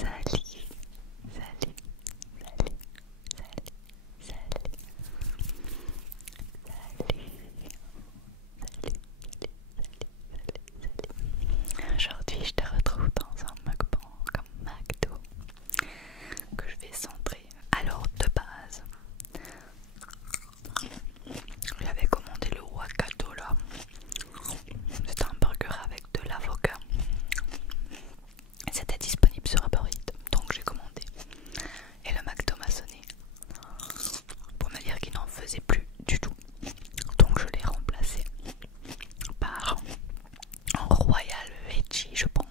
Salut, salut, salut, salut, salut, salut. Aujourd'hui, je te retrouve dans un mukbang comme McDo que je vais centrer. Alors, de base, j'avais commandé le Wakato là. C'est un burger avec de l'avocat. C'était disponible sur Uber Eats, donc j'ai commandé. Et le McDo m'a sonné pour me dire qu'il n'en faisait plus du tout. Donc je l'ai remplacé par un Royal Veggie, je pense.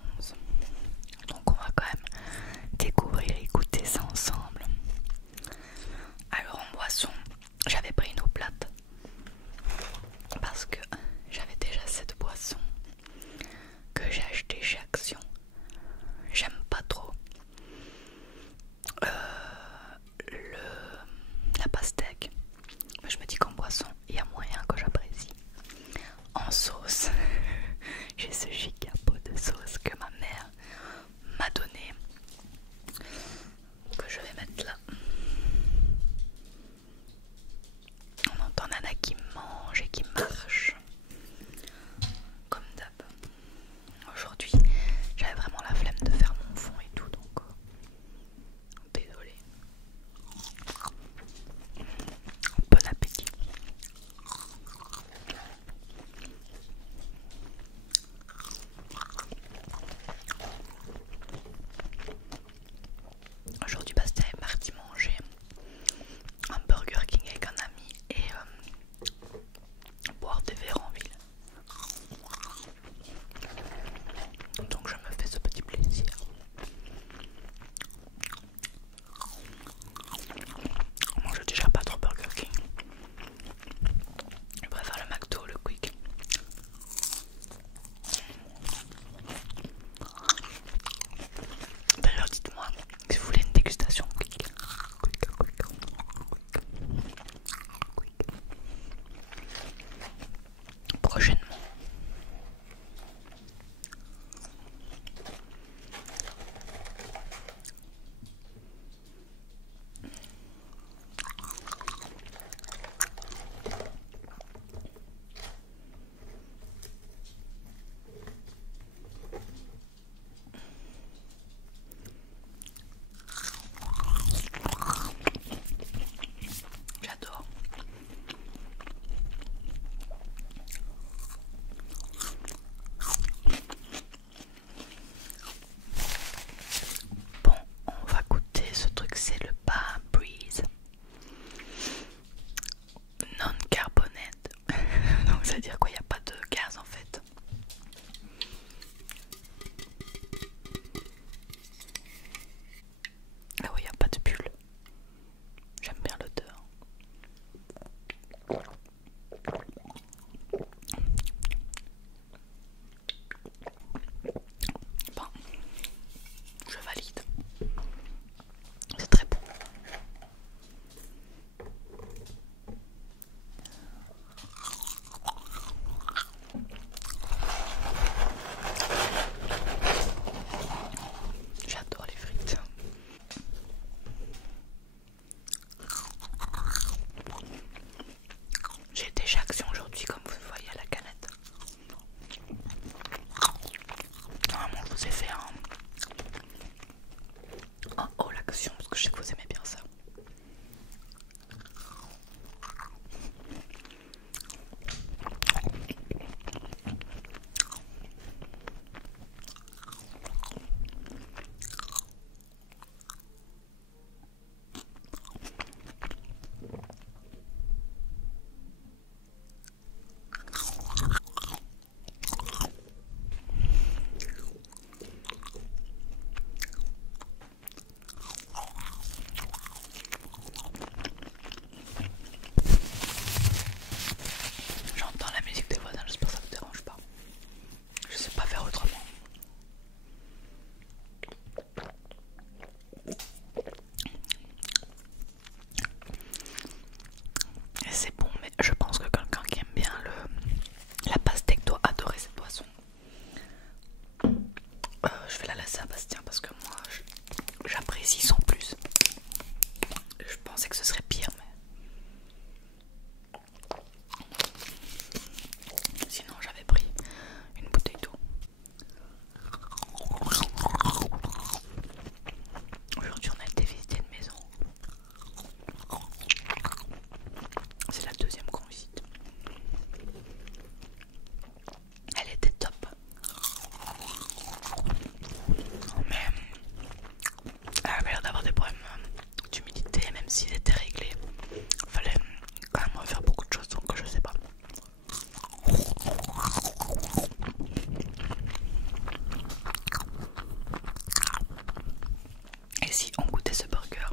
Et si on goûtait ce burger?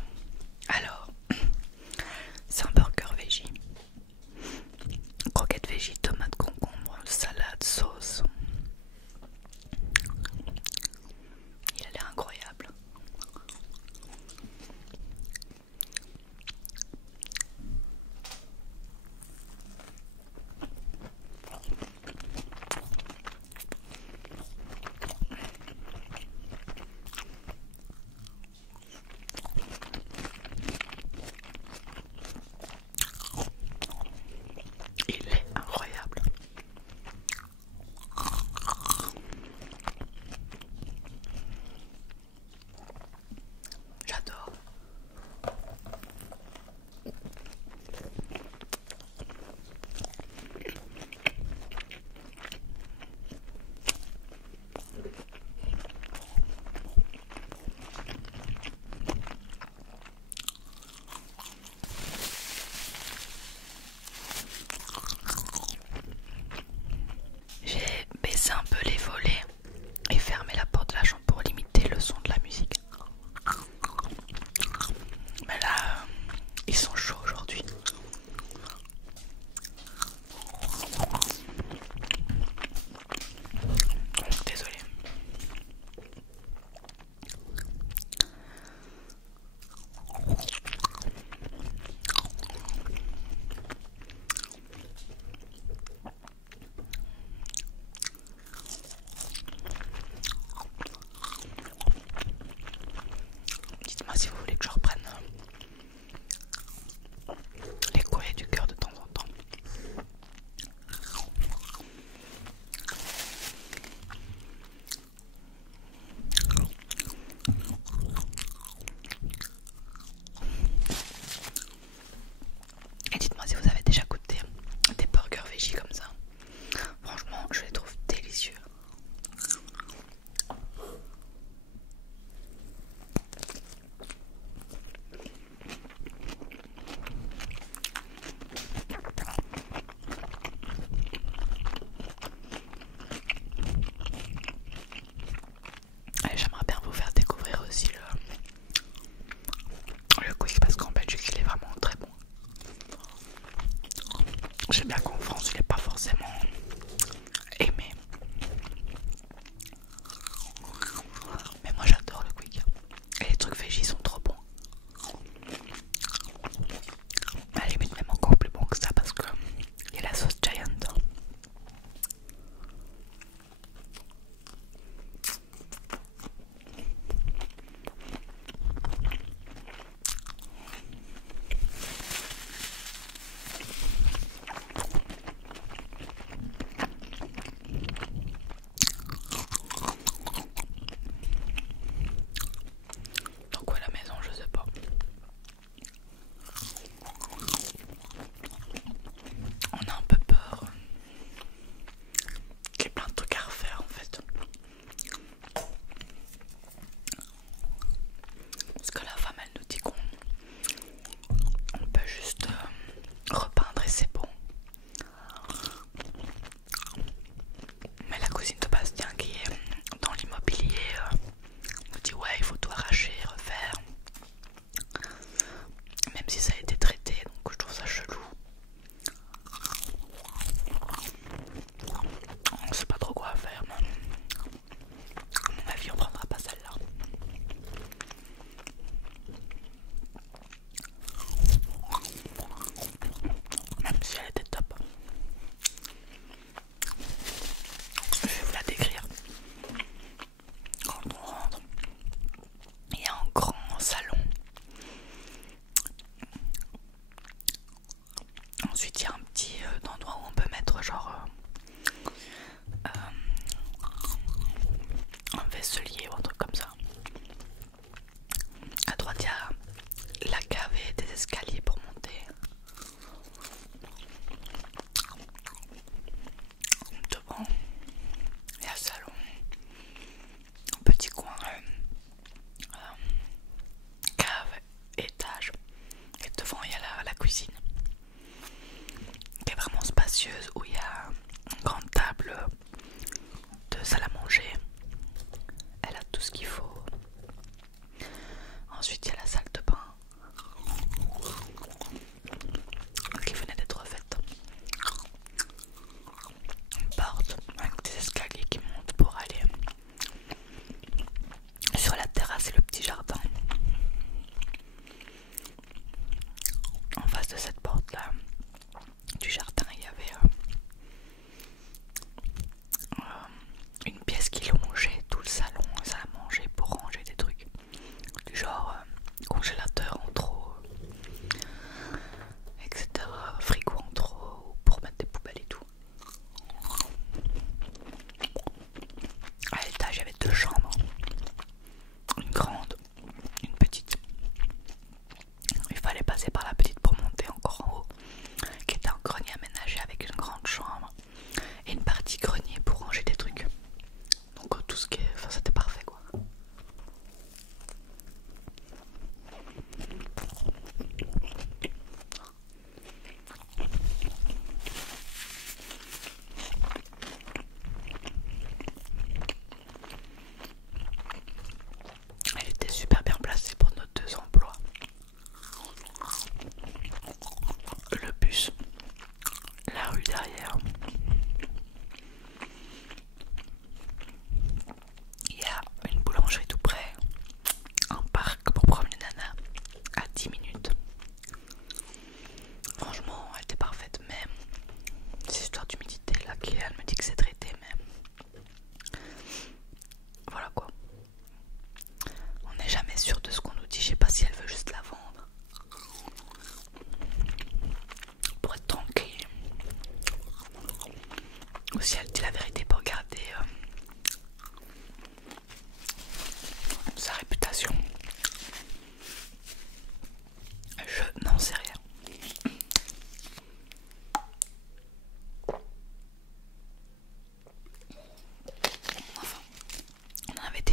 Alors, c'est un burger veggie. Croquettes veggie, tomates, concombre, salade, sauce. Il a l'air incroyable.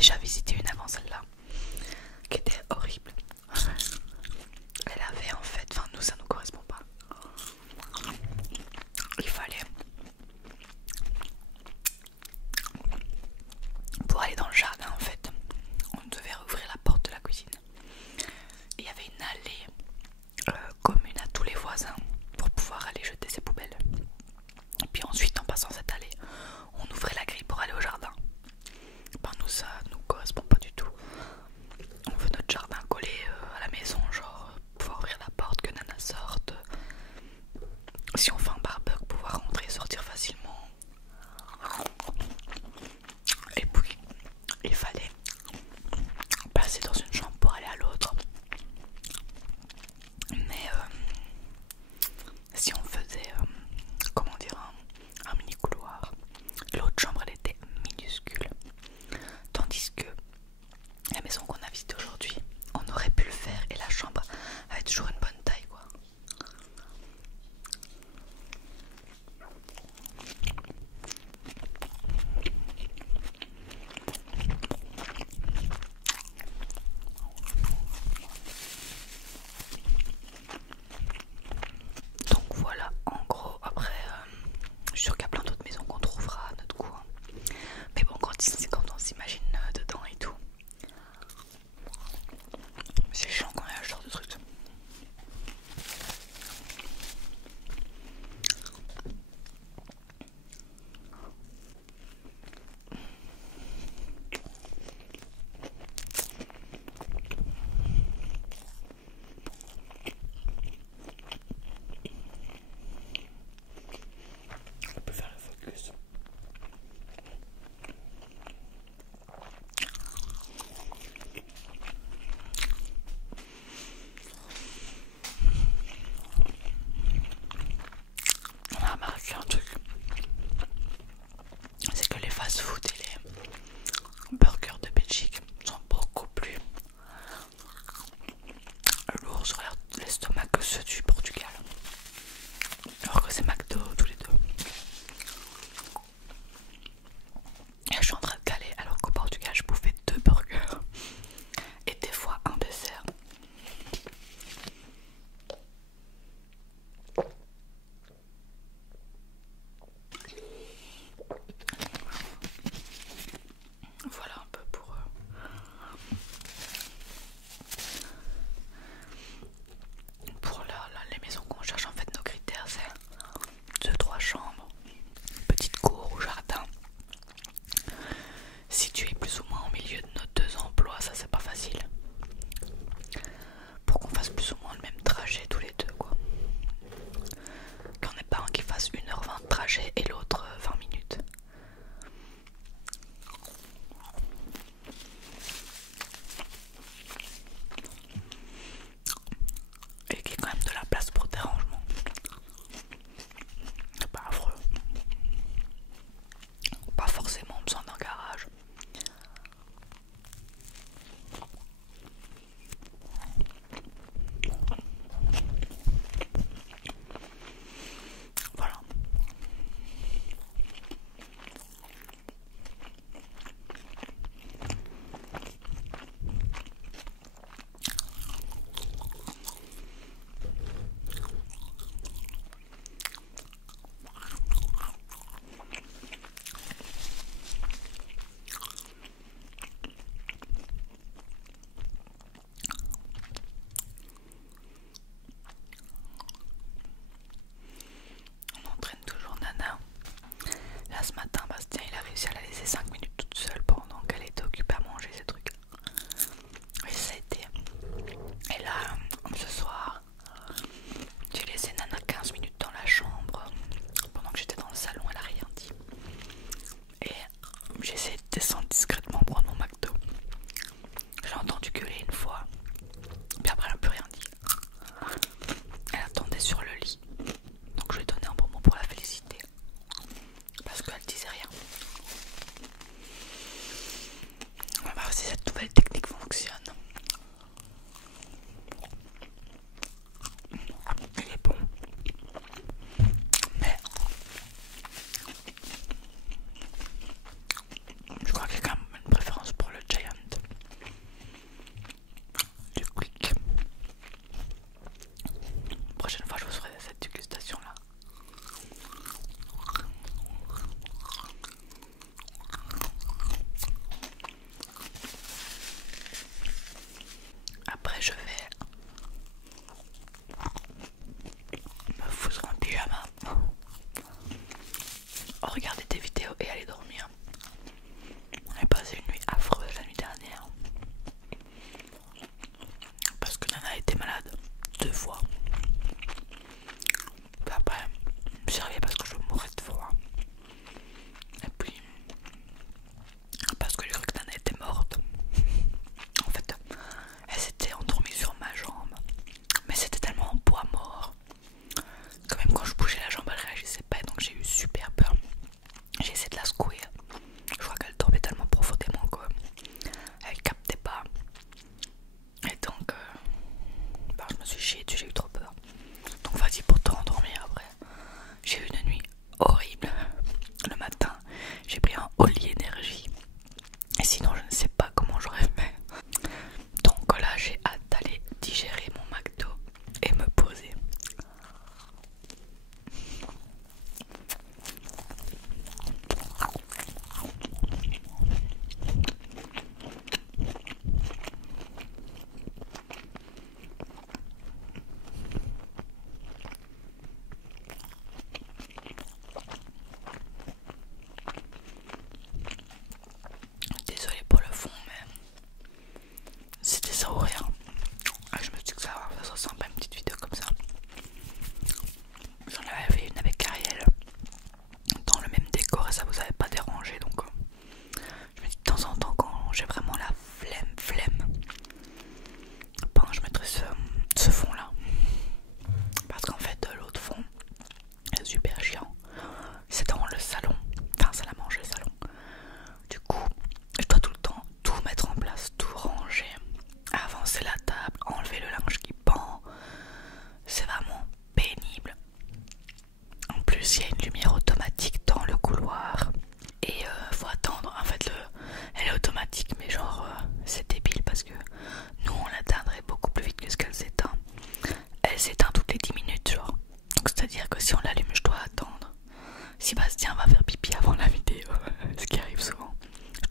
déjà visité une avant celle-là, qui était horrible. Elle avait en fait, enfin nous ça nous correspond pas. Il fallait, pour aller dans le jardin en fait, on devait rouvrir la porte de la cuisine. Il y avait une allée commune à tous les voisins pour pouvoir aller jeter ses poubelles. Et puis ensuite en passant cette allée, on ouvrait la grille pour aller au jardin. Ben nous ça nous correspond pas du tout. On veut notre jardin collé à la maison, genre pouvoir ouvrir la porte, que Nana sorte. Si on fait un barbecue, pouvoir rentrer et sortir facilement. Et puis il fallait passer dans une chambre pour aller à l'autre. Mais si on faisait comment dire un mini couloir, l'autre chambre elle était minuscule. Tandis que la maison qu'on a visitée aujourd'hui, on aurait pu le faire et la chambre avait toujours une bonne taille quoi. Donc voilà, en gros, après, je suis sûre qu'il y a plein d'autres maisons qu'on trouvera à notre goût. Hein. Mais bon, quand on s'imagine dedans et tout, c'est chiant quand il y a ce genre de truc. On peut faire le focus. On a remarqué un truc, c'est que les fast-food et les burgers de Belgique sont beaucoup plus lourds sur l'estomac que ceux du Portugal. Alors que c'est McDo tous les deux. Et je suis en train de caler alors qu'au Portugal je bouffais 2 burgers et des fois un dessert.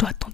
toi, ton